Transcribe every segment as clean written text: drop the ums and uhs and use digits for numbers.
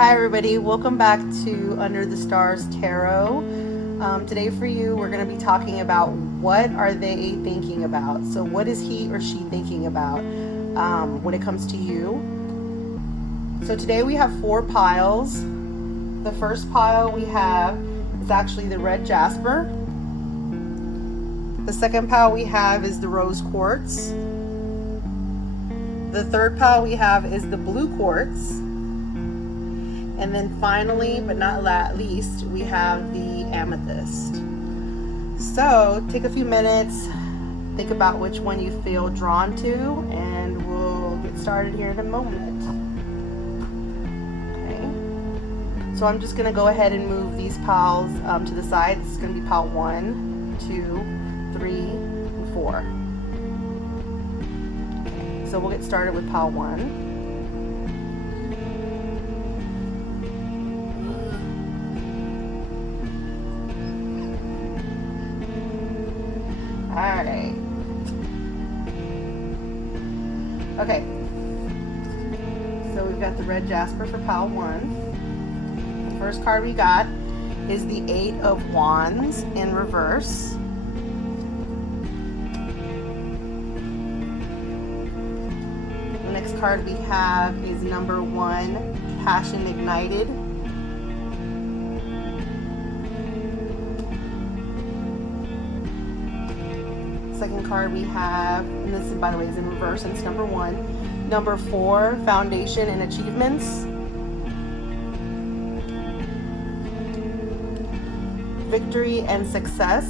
Hi everybody, welcome back to Under the Stars Tarot. Today for you, we're going to be talking about what are they thinking about. So what is he or she thinking about when it comes to you? So today we have 4 piles. The first pile we have is actually the red jasper. The second pile we have is the rose quartz. The third pile we have is the blue quartz. And then finally, but not least, we have the amethyst. So take a few minutes, think about which one you feel drawn to, and we'll get started here in a moment. Okay. So I'm just gonna go ahead and move these piles to the side. This is gonna be pile 1, 2, 3, and 4. Okay. So we'll get started with pile 1. Alright. Okay. So we've got the red jasper for pile 1. The first card we got is the 8 of Wands in reverse. The next card we have is number 1, Passion Ignited. Second card we have, and this by the way is in reverse, and it's number 1. Number 4, Foundation and Achievements. Victory and Success.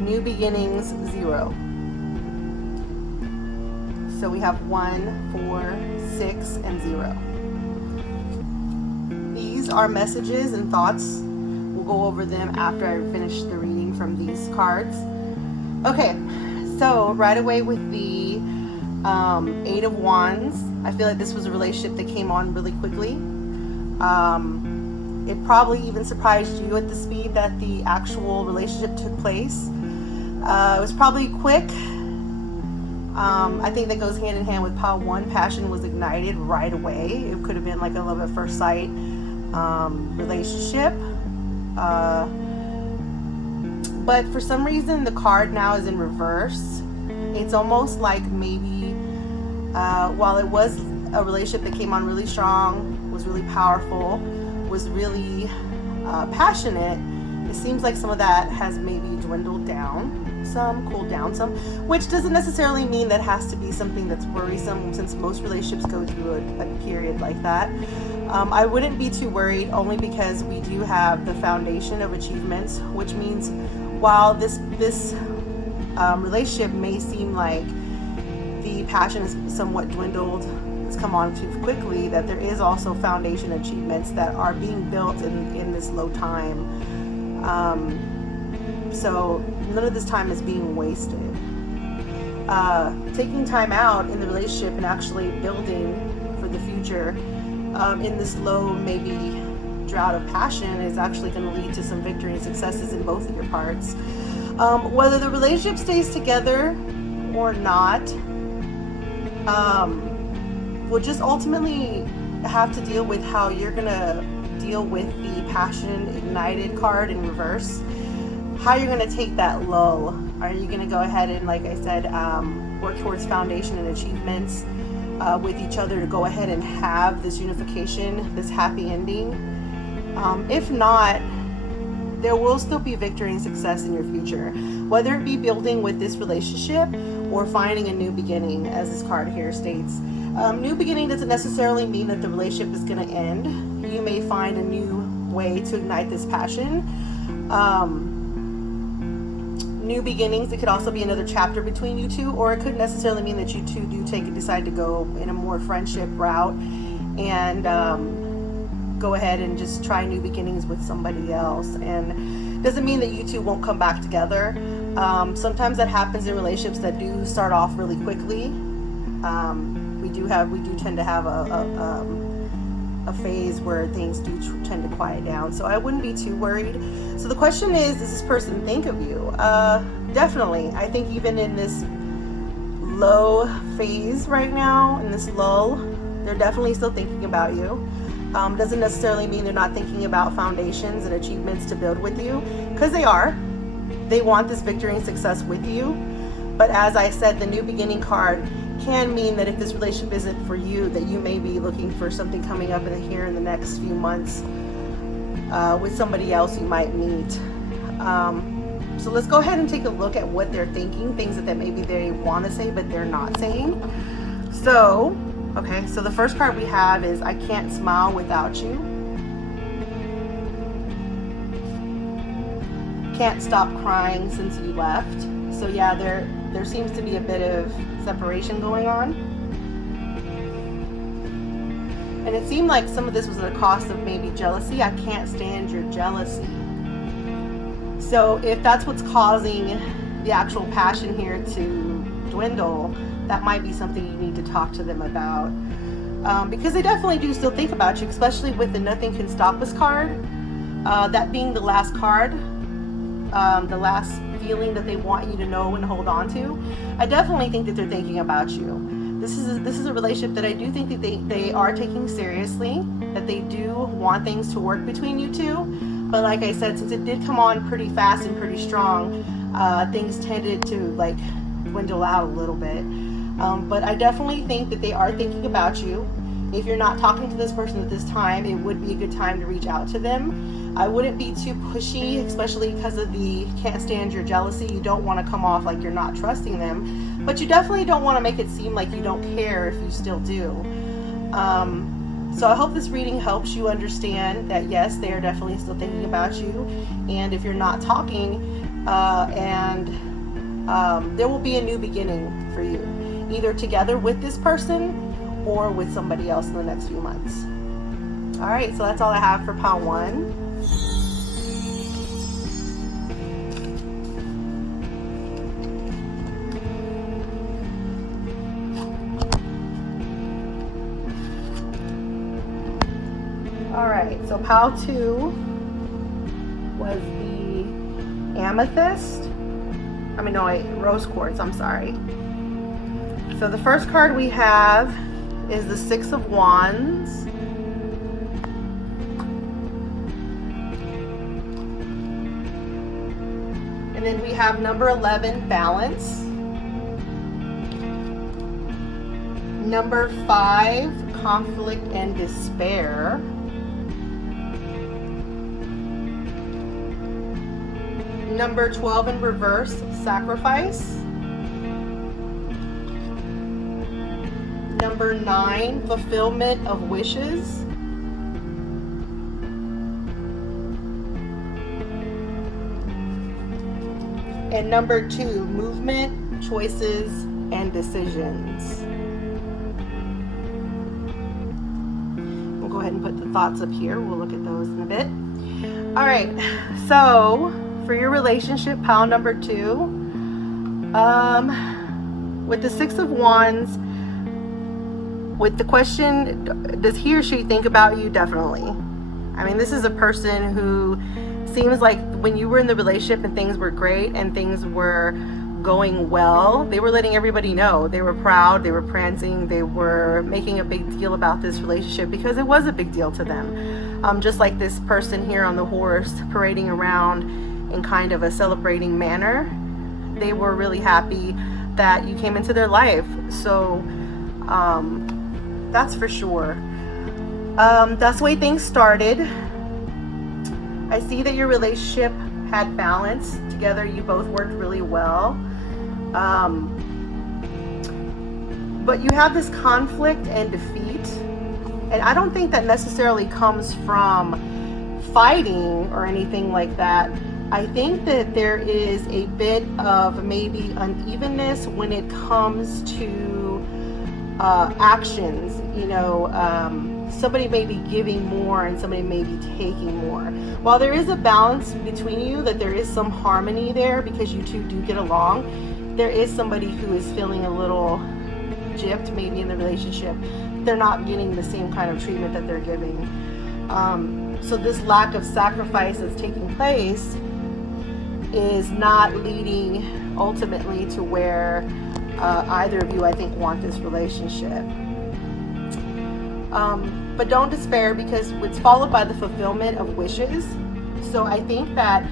New Beginnings, 0. So we have 1, 4, 6, and 0. These are messages and thoughts. Go over them after I finish the reading from these cards. Okay, so right away with the 8 of Wands, I feel like this was a relationship that came on really quickly. It probably even surprised you at the speed that the actual relationship took place. It was probably quick. I think that goes hand in hand with pile 1. Passion was ignited right away. It could have been like a love at first sight relationship. But for some reason the card now is in reverse. It's almost like maybe while it was a relationship that came on really strong, was really powerful, was really passionate, it seems like some of that has maybe dwindled down some, cooled down some, which doesn't necessarily mean that has to be something that's worrisome, since most relationships go through a period like that. I wouldn't be too worried, only because we do have the foundation of achievements, which means while this relationship may seem like the passion is somewhat dwindled, it's come on too quickly, that there is also foundation achievements that are being built in this low time. So none of this time is being wasted. Taking time out in the relationship and actually building for the future in this low, maybe drought of passion, is actually going to lead to some victory and successes in both of your parts. Whether the relationship stays together or not, we'll just ultimately have to deal with how you're going to deal with the Passion Ignited card in reverse. How you're going to take that lull. Are you going to go ahead and, like I said, work towards foundation and achievements with each other to go ahead and have this unification, this happy ending? If not, there will still be victory and success in your future, whether it be building with this relationship or finding a new beginning, as this card here states. New beginning doesn't necessarily mean that the relationship is going to end. You may find a new way to ignite this passion. New beginnings, it could also be another chapter between you two, or it could necessarily mean that you two do decide to go in a more friendship route and go ahead and just try new beginnings with somebody else. And doesn't mean that you two won't come back together. Sometimes that happens in relationships that do start off really quickly. We do tend to have a phase where things do tend to quiet down. So I wouldn't be too worried. So the question is, does this person think of you? Definitely. I think even in this low phase right now, in this lull. They're definitely still thinking about you. Doesn't necessarily mean they're not thinking about foundations and achievements to build with you, because they are. They want this victory and success with you. But as I said, the new beginning card can mean that if this relationship isn't for you, that you may be looking for something coming up here in the next few months with somebody else you might meet. So let's go ahead and take a look at what they're thinking, things that maybe they want to say but they're not saying. So, okay, so the first card we have is I can't smile without you. Can't stop crying since you left. So yeah, there seems to be a bit of separation going on. And it seemed like some of this was at the cost of maybe jealousy. I can't stand your jealousy. So if that's what's causing the actual passion here to dwindle, that might be something you need to talk to them about. Because they definitely do still think about you, especially with the Nothing Can Stop Us card. That being the last card, the last feeling that they want you to know and hold on to. I definitely think that they're thinking about you. This is a relationship that I do think that they are taking seriously, that they do want things to work between you two. But like I said, since it did come on pretty fast and pretty strong, things tended to like dwindle out a little bit. But I definitely think that they are thinking about you. If you're not talking to this person at this time, it would be a good time to reach out to them. I wouldn't be too pushy, especially because of the can't stand your jealousy. You don't want to come off like you're not trusting them, but you definitely don't want to make it seem like you don't care if you still do. So I hope this reading helps you understand that yes, they are definitely still thinking about you. And if you're not talking, there will be a new beginning for you, either together with this person or with somebody else in the next few months. All right, so that's all I have for pile 1. All right, so pile 2 was the amethyst. Rose quartz, I'm sorry. So the first card we have is the 6 of Wands. And then we have number 11, balance. Number 5, conflict and despair. Number 12 in reverse, sacrifice. Number 9, fulfillment of wishes. And number 2, movement, choices, and decisions. We'll go ahead and put the thoughts up here. We'll look at those in a bit. All right, so for your relationship, pile number 2, with the 6 of Wands, with the question, does he or she think about you? Definitely. This is a person who seems like when you were in the relationship and things were great and things were going well, they were letting everybody know. They were proud, they were prancing, they were making a big deal about this relationship because it was a big deal to them. Just like this person here on the horse parading around in kind of a celebrating manner, they were really happy that you came into their life. So that's for sure. That's the way things started. I see that your relationship had balance. Together you both worked really well. But you have this conflict and defeat. And I don't think that necessarily comes from fighting or anything like that. I think that there is a bit of maybe unevenness when it comes to actions. Somebody may be giving more and somebody may be taking more. While there is a balance between you, that there is some harmony there because you two do get along, there is somebody who is feeling a little gypped maybe in the relationship. They're not getting the same kind of treatment that they're giving. So this lack of sacrifice that's taking place is not leading ultimately to where either of you, I think, want this relationship. But don't despair, because it's followed by the fulfillment of wishes. So I think that,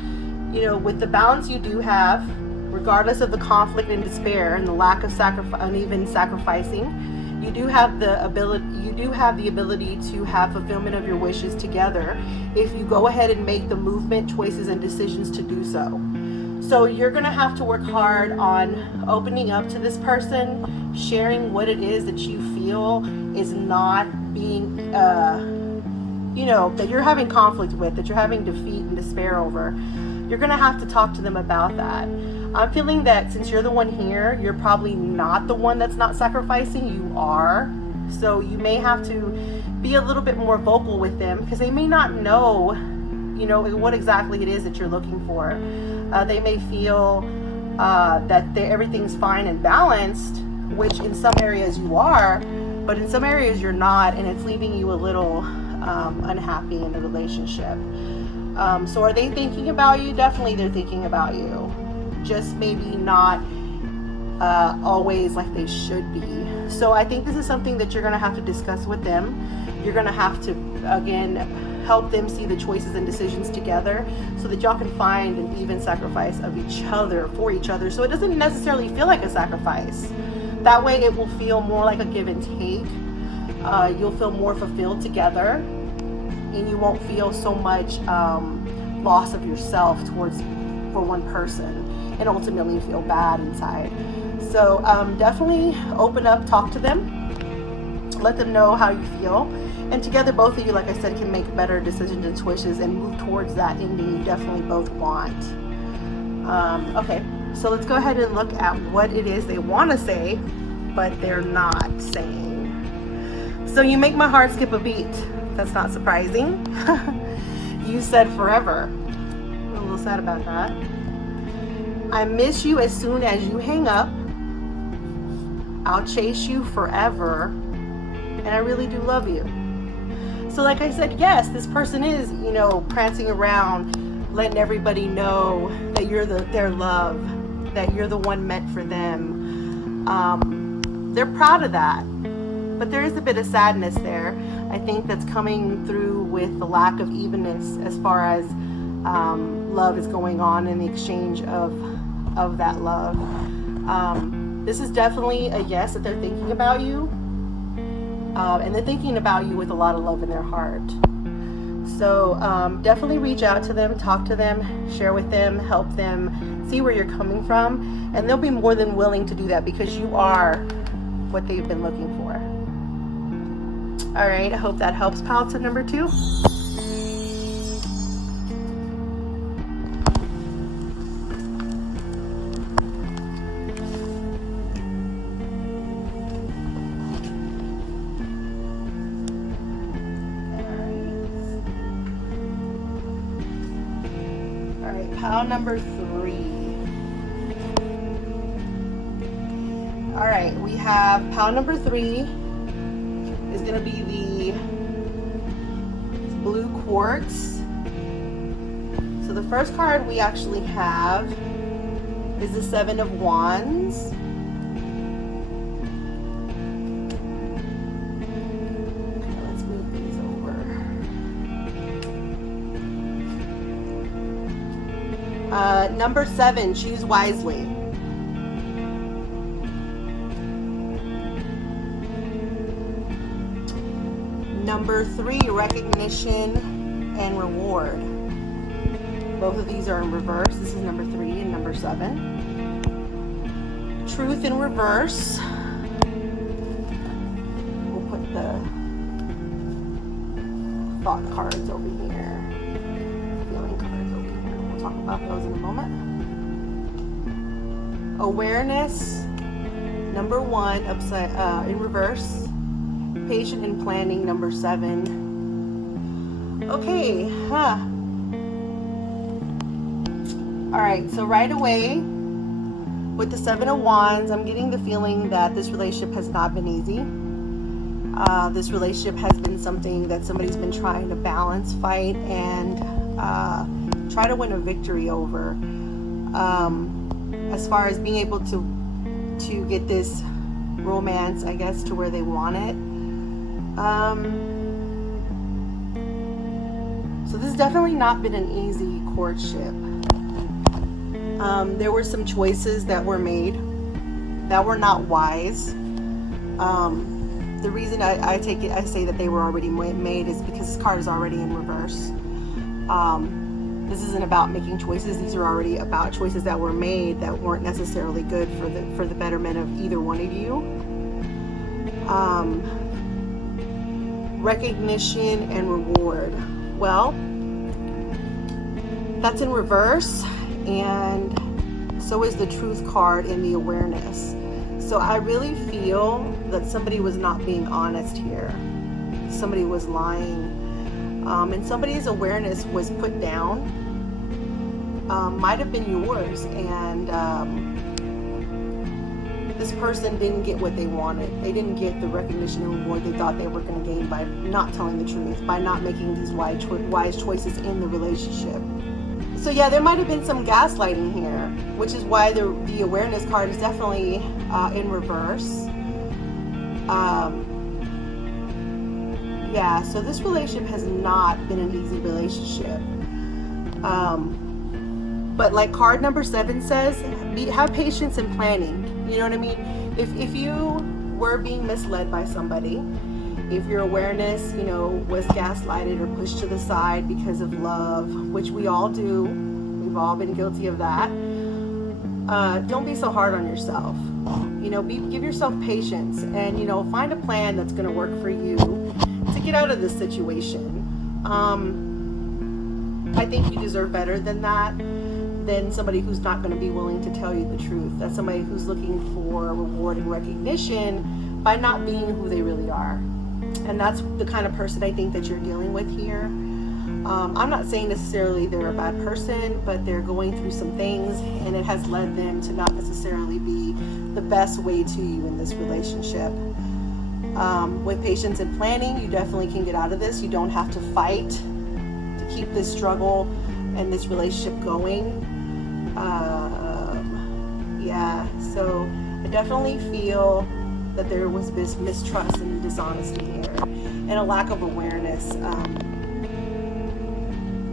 with the balance you do have, regardless of the conflict and despair and the lack of uneven sacrificing, you do have the ability to have fulfillment of your wishes together if you go ahead and make the movement, choices, and decisions to do so. So you're going to have to work hard on opening up to this person, sharing what it is that you feel is not being, that you're having conflict with, that you're having defeat and despair over. You're going to have to talk to them about that. I'm feeling that since you're the one here, you're probably not the one that's not sacrificing. You are. So you may have to be a little bit more vocal with them, because they may not know, what exactly it is that you're looking for. They may feel that everything's fine and balanced, which in some areas you are, but in some areas you're not, and it's leaving you a little unhappy in the relationship. So are they thinking about you? Definitely they're thinking about you. Just maybe not always like they should be. So I think this is something that you're going to have to discuss with them. You're going to have to, again, help them see the choices and decisions together so that y'all can find an even sacrifice of each other, for each other, so it doesn't necessarily feel like a sacrifice. That way it will feel more like a give and take. You'll feel more fulfilled together, and you won't feel so much loss of yourself for one person, and ultimately feel bad inside. So definitely open up, talk to them, let them know how you feel, and together both of you, like I said, can make better decisions and choices and move towards that ending you definitely both want. Okay, so let's go ahead and look at what it is they want to say but they're not saying. So you make my heart skip a beat. That's not surprising. You said forever. I'm a little sad about that. I miss you as soon as you hang up. I'll chase you forever. And I really do love you. So like I said, yes, this person is, prancing around, letting everybody know that you're their love, that you're the one meant for them. They're proud of that. But there is a bit of sadness there. I think that's coming through with the lack of evenness as far as love is going on in the exchange of that love. This is definitely a yes, that they're thinking about you. And they're thinking about you with a lot of love in their heart. So definitely reach out to them, talk to them, share with them, help them see where you're coming from. And they'll be more than willing to do that because you are what they've been looking for. All right, I hope that helps, pal, to number 2. All right, pile number 3. All right, we have pile number 3 is going to be the blue quartz. So the first card we actually have is the 7 of Wands. Okay, let's move these over. Number 7, choose wisely. Number 3, recognition and reward. Both of these are in reverse. This is number 3 and number 7. Truth in reverse. We'll put the thought cards over here. Feeling cards over here. We'll talk about those in a moment. Awareness. Number 1, upside in reverse. Patient and planning, number 7. Okay, All right, so right away with the 7 of Wands, I'm getting the feeling that this relationship has not been easy. This relationship has been something that somebody's been trying to balance, fight, and try to win a victory over. As far as being able to to get this romance, I guess, to where they want it. So this has definitely not been an easy courtship. There were some choices that were made that were not wise. The reason I say that they were already made is because this card is already in reverse. This isn't about making choices. These are already about choices that were made that weren't necessarily good for the betterment of either one of you. Recognition and reward. Well, that's in reverse, and so is the truth card in the awareness. So I really feel that somebody was not being honest here. Somebody was lying. And somebody's awareness was put down. Might have been yours. And this person didn't get what they wanted. They didn't get the recognition and reward they thought they were going to gain by not telling the truth, by not making these wise choices in the relationship. So yeah, there might have been some gaslighting here, which is why the awareness card is definitely in reverse. Yeah, so this relationship has not been an easy relationship. But like card number 7 says, have patience and planning. You know what I mean? If you were being misled by somebody, if your awareness, was gaslighted or pushed to the side because of love, which we all do, we've all been guilty of that. Don't be so hard on yourself. Give yourself patience and, find a plan that's going to work for you to get out of this situation. I think you deserve better than that, than somebody who's not going to be willing to tell you the truth. That's somebody who's looking for reward and recognition by not being who they really are. And that's the kind of person I think that you're dealing with here. I'm not saying necessarily they're a bad person, but they're going through some things, and it has led them to not necessarily be the best way to you in this relationship. With patience and planning, you definitely can get out of this. You don't have to fight to keep this struggle and this relationship going. Yeah, so I definitely feel that there was this mistrust and dishonesty here, and a lack of awareness.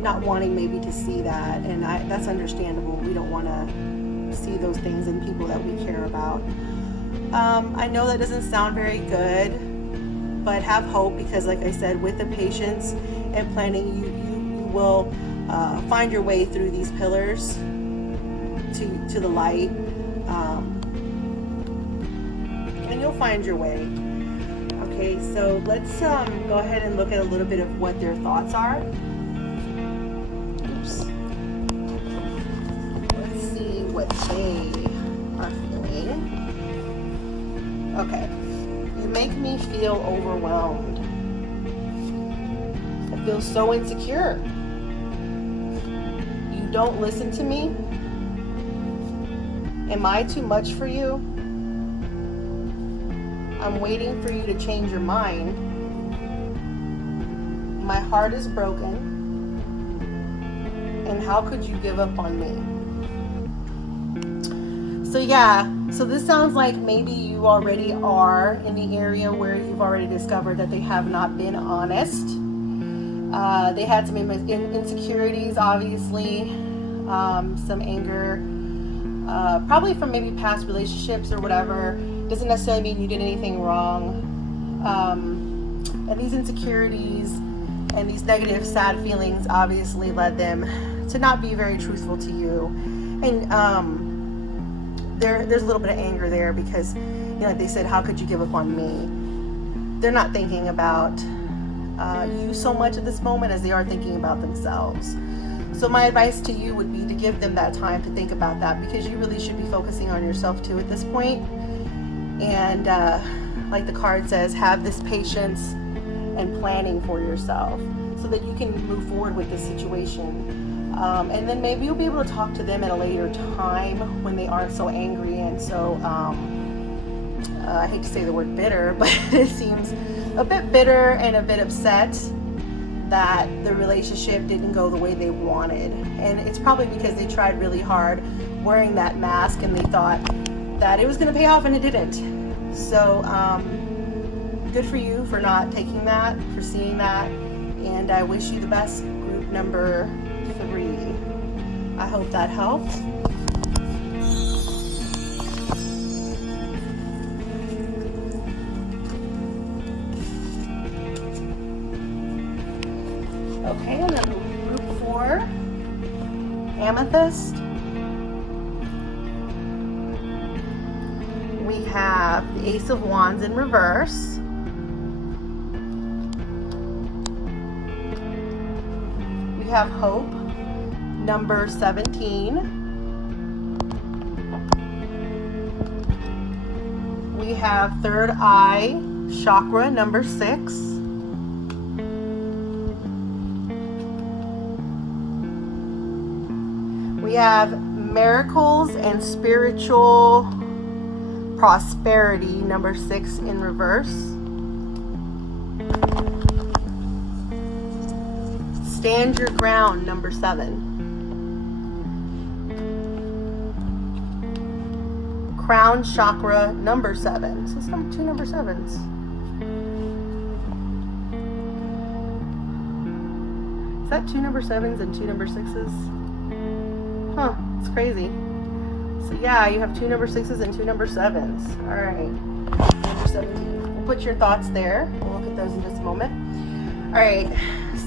Not wanting maybe to see that, and that's understandable. We don't want to see those things in people that we care about. I know that doesn't sound very good, but have hope, because like I said, with the patience and planning, you will find your way through these pillars to the light, and you'll find your way. Okay, so let's go ahead and look at a little bit of what their thoughts are. Let's see what they are feeling. Okay. You make me feel overwhelmed. I feel so insecure. You don't listen to me. Am I too much for you? I'm waiting for you to change your mind. My heart is broken. And how could you give up on me? So yeah, so this sounds like maybe you already are in the area where you've already discovered that they have not been honest. They had some insecurities, obviously, some anger, probably from maybe past relationships or whatever. Doesn't necessarily mean you did anything wrong. And these insecurities and these negative, sad feelings obviously led them to not be very truthful to you. And there's a little bit of anger there because, like they said, how could you give up on me? They're not thinking about you so much at this moment as they are thinking about themselves. So my advice to you would be to give them that time to think about that, because you really should be focusing on yourself too at this point. And like the card says, have this patience and planning for yourself so that you can move forward with this situation. And then maybe you'll be able to talk to them at a later time when they aren't so angry and so, I hate to say the word bitter, but it seems a bit bitter and a bit upset that the relationship didn't go the way they wanted. And it's probably because they tried really hard wearing that mask and they thought that it was going to pay off and it didn't. So good for you for not taking that, for seeing that, and I wish you the best, group number 3. I hope that helped. Okay, and then group 4, Amethyst. We have the Ace of Wands in reverse. We have Hope, number 17. We have Third Eye Chakra, number 6. We have Miracles and Spiritual Prosperity, number 6 in reverse. Stand Your Ground, number 7. Crown Chakra, number 7. So some 2 number 7s. Is that 2 number 7s and 2 number 6s? Huh, it's crazy. So yeah, you have 2 number 6s and 2 number 7s. All right, number 17. We'll put your thoughts there. We'll look at those in just a moment. All right,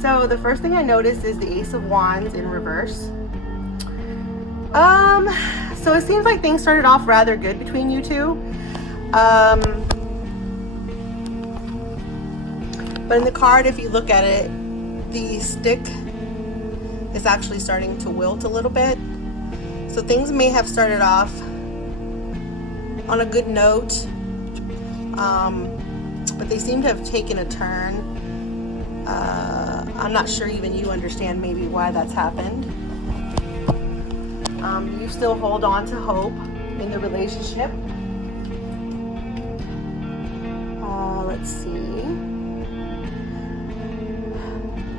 so the first thing I noticed is the Ace of Wands in reverse. So it seems like things started off rather good between you two. But in the card, if you look at it, the stick is actually starting to wilt a little bit. So things may have started off on a good note, but they seem to have taken a turn. I'm not sure even you understand maybe why that's happened. You still hold on to hope in the relationship. Let's see.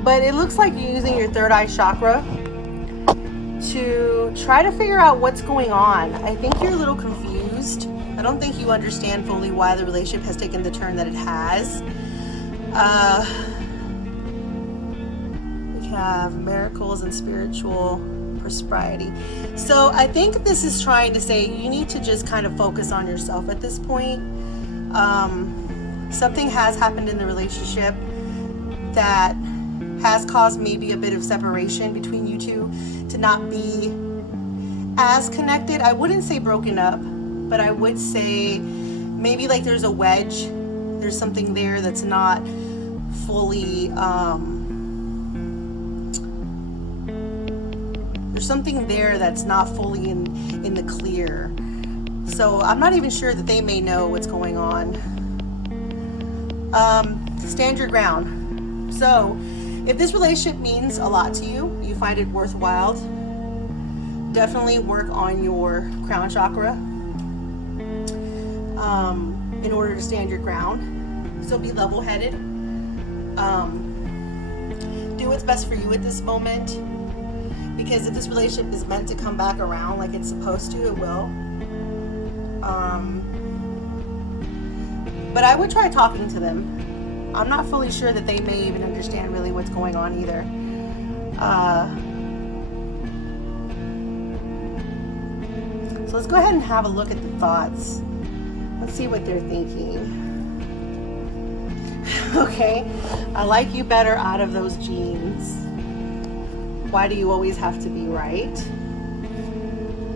But it looks like you're using your third eye chakra to try to figure out what's going on. I think you're a little confused. I don't think you understand fully why the relationship has taken the turn that it has. We have miracles and spiritual prosperity. So I think this is trying to say you need to just kind of focus on yourself at this point. Something has happened in the relationship that has caused maybe a bit of separation between you two, to not be as connected. I wouldn't say broken up, but I would say maybe like there's a wedge. There's something there that's not fully, there's something there that's not fully in the clear. So I'm not even sure that they may know what's going on. Stand your ground. So if this relationship means a lot to you, you find it worthwhile, definitely work on your crown chakra in order to stand your ground. So be level-headed. Do what's best for you at this moment, because if this relationship is meant to come back around like it's supposed to, it will. But I would try talking to them. I'm not fully sure that they may even understand really what's going on either. So let's go ahead and have a look at the thoughts. Let's see what they're thinking. Okay, I like you better out of those jeans. Why do you always have to be right?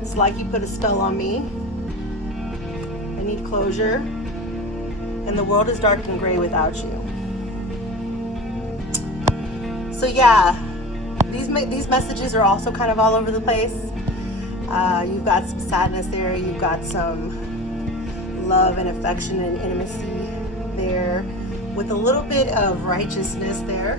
It's like you put a spell on me. I need closure. And the world is dark and gray without you. So yeah, these messages are also kind of all over the place. You've got some sadness there. You've got some love and affection and intimacy there, with a little bit of righteousness there.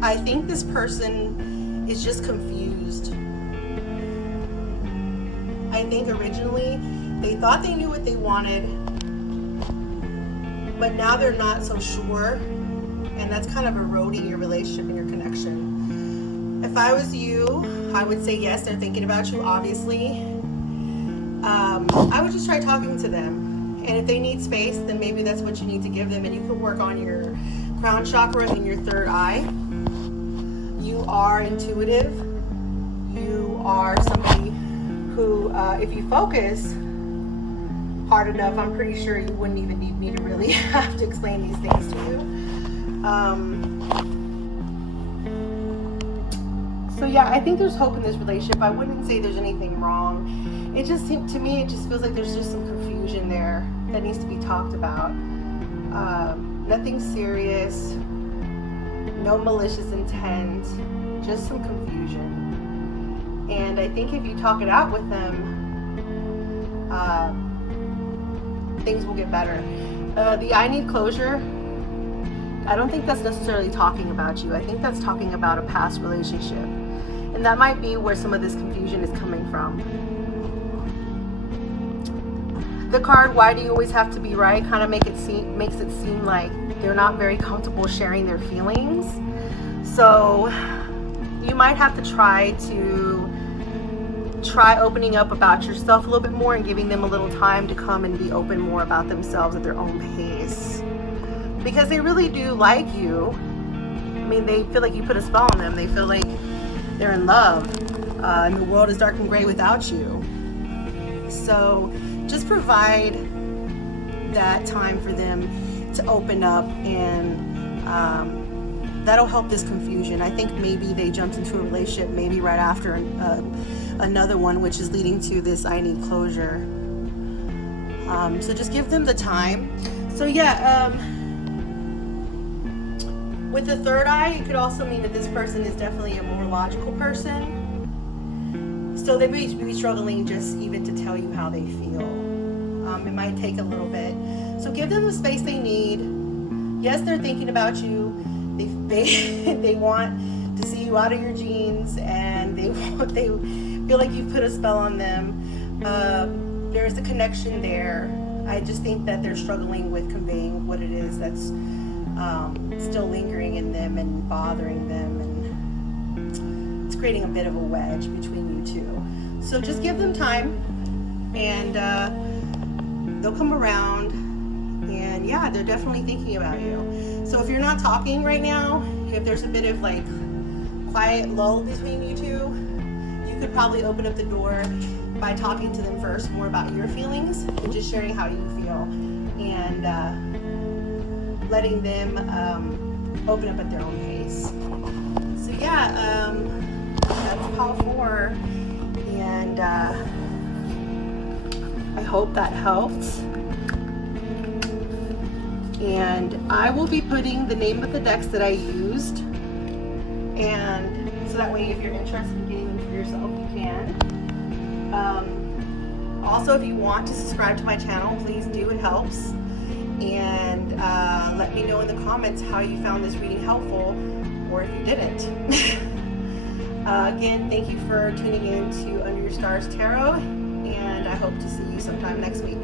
I think this person is just confused. I think originally they thought they knew what they wanted, but now they're not so sure, and that's kind of eroding your relationship and your connection. I if I was you, I would say yes, they're thinking about you, obviously. I would just try talking to them. And if they need space, then maybe that's what you need to give them. And you can work on your crown chakra and your third eye. You are intuitive. You are somebody who, if you focus hard enough, I'm pretty sure you wouldn't even need me to really have to explain these things to you. So yeah, I think there's hope in this relationship. I wouldn't say there's anything wrong. It just seems to me, it just feels like there's just some confusion there that needs to be talked about. Nothing serious, no malicious intent, just some confusion. And I think if you talk it out with them, things will get better. The I need closure, I don't think that's necessarily talking about you. I think that's talking about a past relationship. And that might be where some of this confusion is coming from. The card, why do you always have to be right, kind of makes it seem like they're not very comfortable sharing their feelings. So you might have to try opening up about yourself a little bit more and giving them a little time to come and be open more about themselves at their own pace. Because they really do like you. I mean, they feel like you put a spell on them. They feel like they're in love. And the world is dark and gray without you. So just provide that time for them to open up, and that'll help this confusion. I think maybe they jumped into a relationship maybe right after another one, which is leading to this I need closure. So just give them the time. So yeah, with the third eye, it could also mean that this person is definitely a more logical person. So they may be struggling just even to tell you how they feel. It might take a little bit. So give them the space they need. Yes, they're thinking about you. They want to see you out of your jeans, and they feel like you've put a spell on them. There's a connection there. I just think that they're struggling with conveying what it is that's still lingering in them and bothering them, and it's creating a bit of a wedge between you two. So just give them time, and they'll come around. And yeah, they're definitely thinking about you. So if you're not talking right now, if there's a bit of like quiet lull between you two, you could probably open up the door by talking to them first more about your feelings and just sharing how you feel, and letting them open up at their own pace. So yeah, that's call 4, and I hope that helped. And I will be putting the name of the decks that I used, and so that way if you're interested in getting them for yourself, you can. Also, if you want to subscribe to my channel, please do, it helps. And let me know in the comments how you found this reading helpful, or if you didn't. Again, thank you for tuning in to Under Your Stars Tarot, and I hope to see you sometime next week.